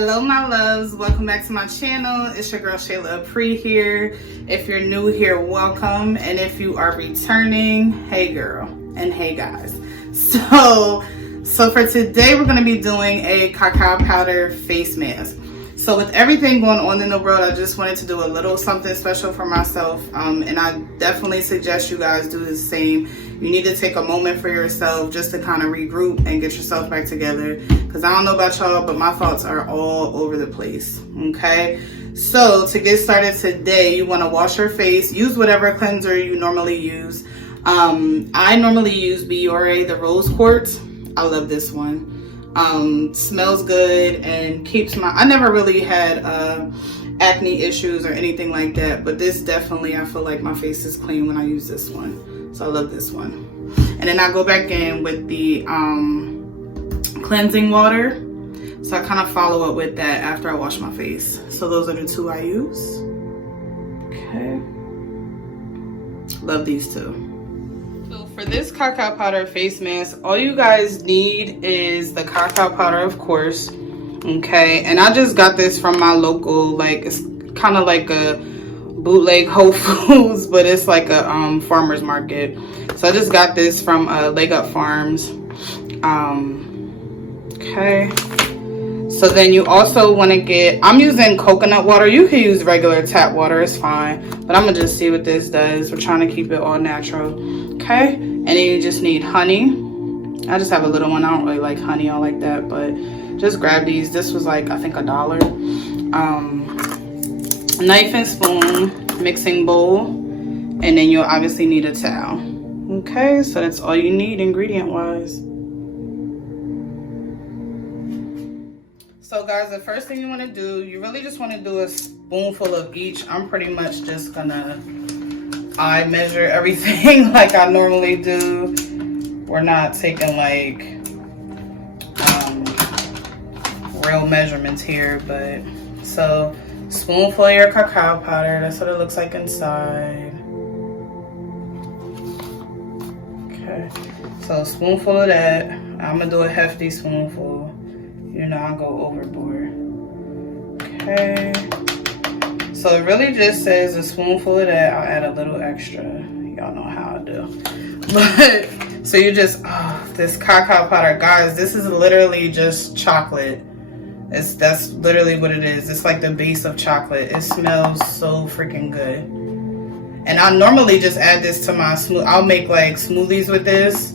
Hello my loves, welcome back to my channel. It's your girl Shayla Apri here. If you're new here, welcome, and if you are returning, hey girl and hey guys. So for today we're going to be doing a cacao powder face mask. So with everything going on in the world, I just wanted to do a little something special for myself, and I definitely suggest you guys do the same. You need to take a moment for yourself just to kind of regroup and get yourself back together, because I don't know about y'all, but my thoughts are all over the place. Okay, so to get started today, you want to wash your face. Use whatever cleanser you normally use. I normally use Biore, the rose quartz. I love this one. Smells good and keeps I never really had acne issues or anything like that, but this definitely, I feel like my face is clean when I use this one. So I love this one. And then I go back in with the cleansing water. So I kind of follow up with that after I wash my face. So those are the two I use. Okay. Love these two. So for this cacao powder face mask, all you guys need is the cacao powder, of course. Okay, and I just got this from my local, like, it's kind of like a bootleg Whole Foods, but it's like a farmer's market. So I just got this from Leg Up Farms. Okay, so then you also want to get, I'm using coconut water. You can use regular tap water, it's fine, but I'm gonna just see what this does. We're trying to keep it all natural. Okay, and then you just need honey. I just have a little one. I don't really like honey all like that, but just grab these. This was like, I think, $1. Knife and spoon, mixing bowl, and then you'll obviously need a towel. Okay, so that's all you need ingredient wise. So guys, the first thing you want to do, you really just want to do a spoonful of each. I'm pretty much just gonna eye measure everything like I normally do. We're not taking like real measurements here, but so spoonful of your cacao powder, that's what it looks like inside. Okay, so a spoonful of that. I'm gonna do a hefty spoonful. You know, I'll go overboard. Okay, so it really just says a spoonful of that. I'll add a little extra. Y'all know how I do. But so you just, this cacao powder, guys, this is literally just chocolate. That's literally what it is. It's like the base of chocolate. It smells so freaking good. And I normally just add this to my I'll make like smoothies with this,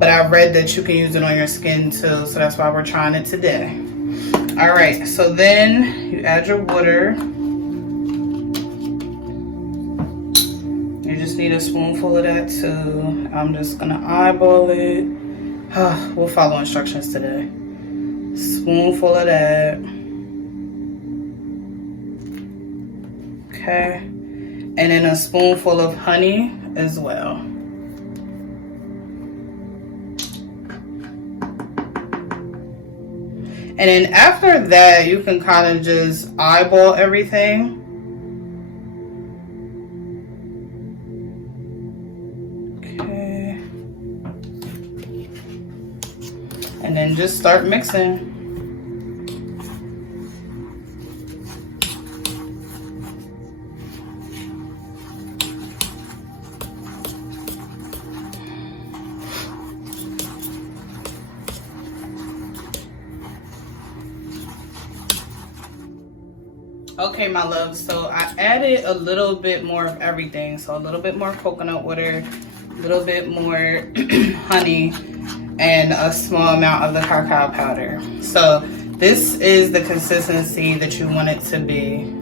but I read that you can use it on your skin too, so that's why we're trying it today. All right, so then you add your water. You just need a spoonful of that too. I'm just gonna eyeball it. We'll follow instructions today. Spoonful of that. Okay, and then a spoonful of honey as well. And then after that, you can kind of just eyeball everything. Okay. And then just start mixing. Okay, my love, so I added a little bit more of everything. So a little bit more coconut water, a little bit more honey, and a small amount of the cacao powder. So this is the consistency that you want it to be.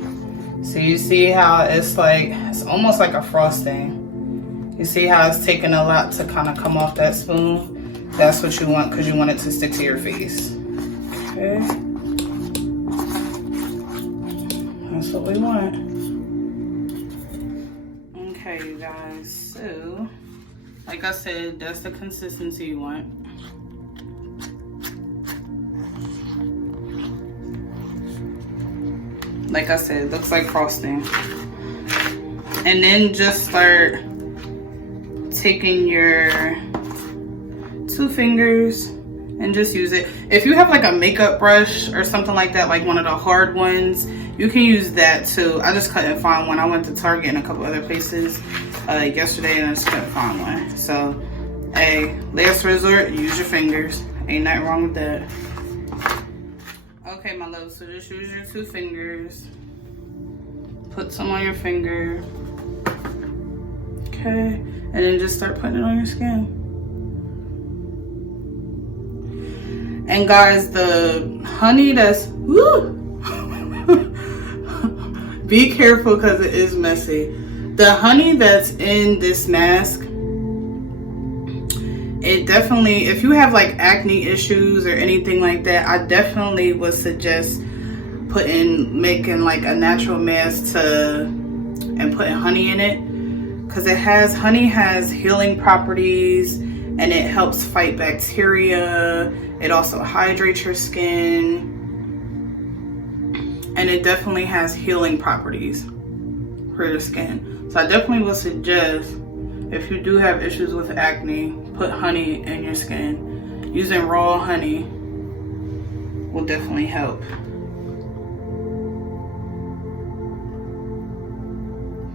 So you see how it's like, it's almost like a frosting. You see how it's taking a lot to kind of come off that spoon? That's what you want, because you want it to stick to your face. Okay. That's what we want. Okay, you guys, so like I said, that's the consistency you want. Like I said, it looks like frosting. And then just start taking your 2 fingers and just use it. If you have like a makeup brush or something like that, like one of the hard ones, you can use that too. I just couldn't find one. I went to Target and a couple other places yesterday and I just couldn't find one. So, hey, last resort, use your fingers. Ain't nothing wrong with that. Okay, my love, so just use your 2 fingers. Put some on your finger. Okay, and then just start putting it on your skin. And guys, the honey that's, woo! Be careful because it is messy. The honey that's in this mask, it definitely, if you have like acne issues or anything like that, I definitely would suggest making like a natural mask and putting honey in it, because honey has healing properties and it helps fight bacteria. It also hydrates your skin, and it definitely has healing properties for your skin. So I definitely would suggest, if you do have issues with acne, put honey in your skin. Using raw honey will definitely help.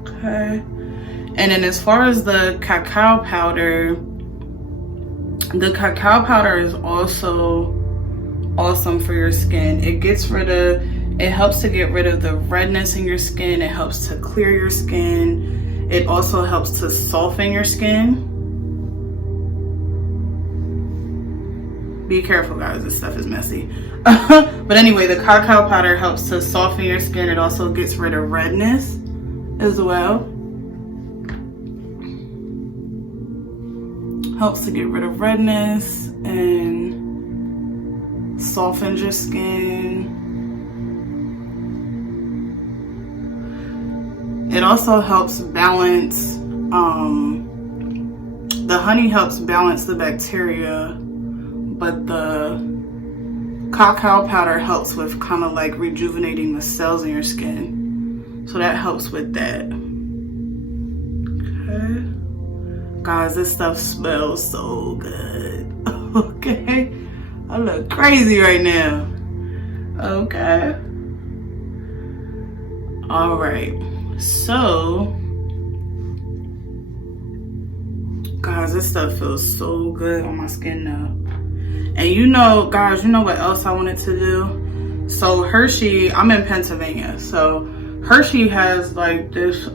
Okay. And then as far as the cacao powder is also awesome for your skin. It helps to get rid of the redness in your skin. It helps to clear your skin. It also helps to soften your skin. Be careful, guys, this stuff is messy. But anyway, the cacao powder helps to soften your skin. It also gets rid of redness as well. Helps to get rid of redness and softens your skin. It also helps balance, the honey helps balance the bacteria, but the cacao powder helps with kind of like rejuvenating the cells in your skin. So that helps with that. Okay. Guys, this stuff smells so good. Okay. I look crazy right now. Okay. All right. So, guys, this stuff feels so good on my skin now. And you know, guys, you know what else I wanted to do? So Hershey, I'm in Pennsylvania, so Hershey has like this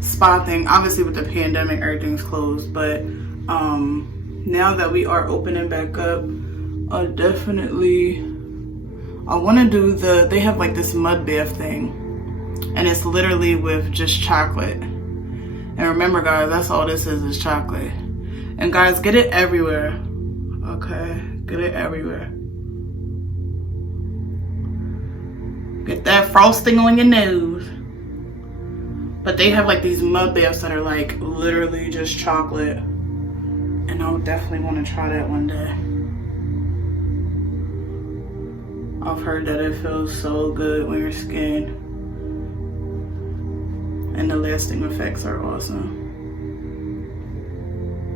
spa thing. Obviously with the pandemic, everything's closed, but now that we are opening back up, I want to do they have like this mud bath thing, and it's literally with just chocolate. And remember, guys, that's all this is chocolate. And guys, get it everywhere. Okay, get it everywhere. Get that frosting on your nose. But they have like these mud baths that are like literally just chocolate. And I would definitely want to try that one day. I've heard that it feels so good on your skin. And the lasting effects are awesome.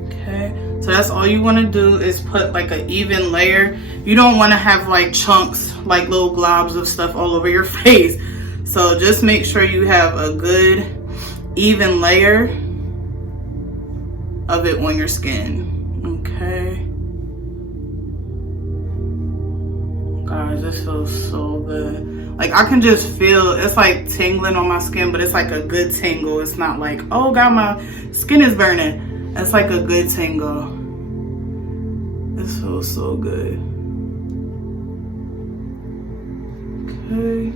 Okay, so that's all you want to do is put like an even layer. You don't want to have like chunks, like little globs of stuff all over your face. So just make sure you have a good even layer of it on your skin. Okay. Guys, this feels so good. Like I can just feel, it's like tingling on my skin, but it's like a good tingle. It's not like, oh God, my skin is burning. It's like a good tingle. This feels so good. Okay.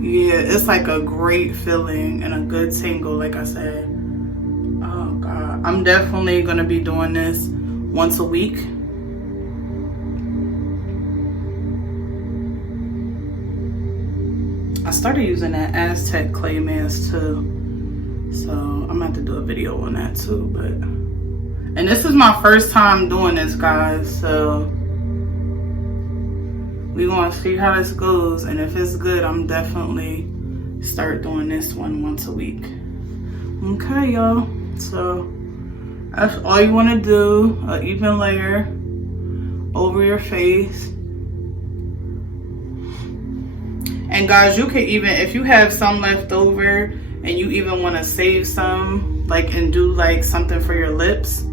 Yeah, it's like a great feeling and a good tingle, like I said. Oh God. I'm definitely gonna be doing this once a week. I started using that Aztec clay mask too. So I'm gonna have to do a video on that too, and this is my first time doing this, guys, so we're gonna see how this goes, and if it's good, I'm definitely start doing this one once a week. Okay, y'all, so that's all you want to do, an even layer over your face. And guys, you can even, if you have some left over and you even want to save some, like, and do like something for your lips.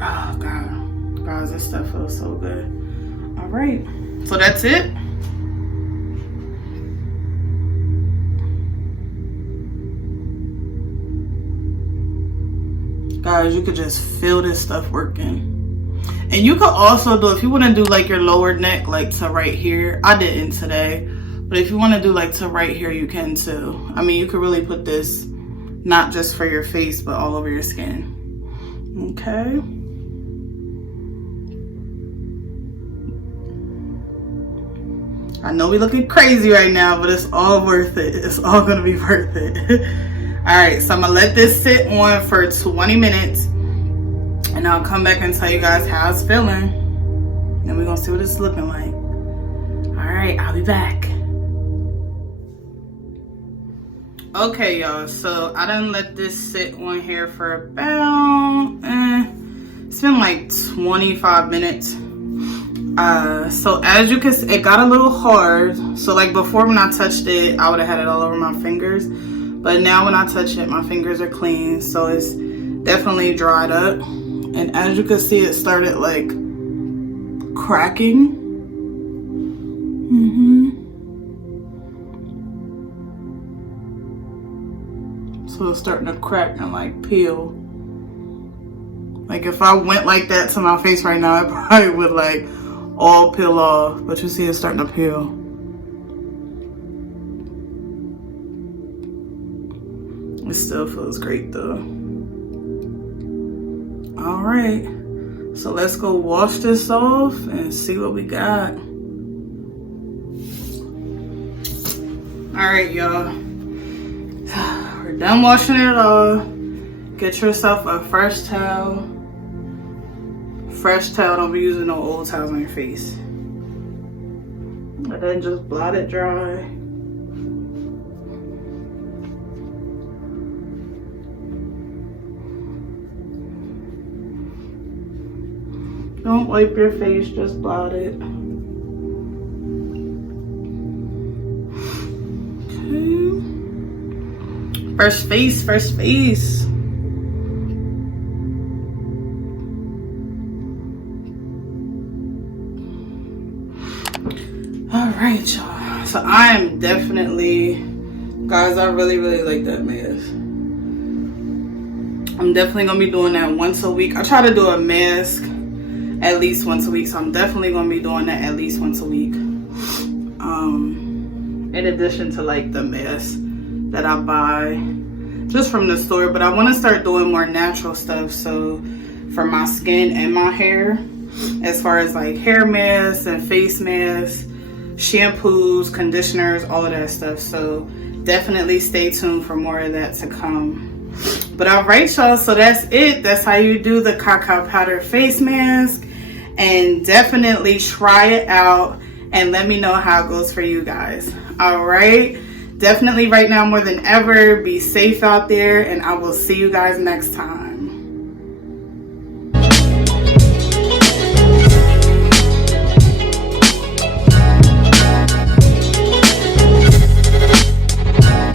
Oh God, guys, this stuff feels so good. All right, so that's it. Guys, you could just feel this stuff working. And you could also do, if you want to do like your lower neck, like to right here. I didn't today, but if you want to do like to right here, you can too. I mean, you could really put this not just for your face, but all over your skin. Okay. I know we looking crazy right now, but it's all worth it. It's all gonna be worth it. All right, so I'm gonna let this sit on for 20 minutes and I'll come back and tell you guys how it's feeling. Then we're gonna see what it's looking like. All right, I'll be back. Okay, y'all, so I done let this sit on here for about, it's been like 25 minutes. So as you can see, it got a little hard. So like before when I touched it, I would have had it all over my fingers. But now when I touch it, my fingers are clean. So it's definitely dried up. And as you can see, it started like cracking. So it's starting to crack and like peel. Like if I went like that to my face right now, I probably would like all peel off. But you see it's starting to peel. It still feels great though. All right, so let's go wash this off and see what we got. All right, y'all. We're done washing it off. Get yourself a fresh towel. Fresh towel, don't be using no old towels on your face. And then just blot it dry. Don't wipe your face, just blot it. Okay. Fresh face, fresh face. All right, y'all. So I am definitely, guys, I really like that mask. I'm definitely gonna be doing that once a week. I try to do a mask at least once a week, so I'm definitely gonna be doing that at least once a week. In addition to like the mask that I buy just from the store, but I want to start doing more natural stuff, so for my skin and my hair, as far as like hair masks and face masks, shampoos, conditioners, all of that stuff. So definitely stay tuned for more of that to come. But all right, y'all, so that's it. That's how you do the cacao powder face mask, and definitely try it out and let me know how it goes for you guys. All right, definitely right now more than ever, be safe out there, and I will see you guys next time.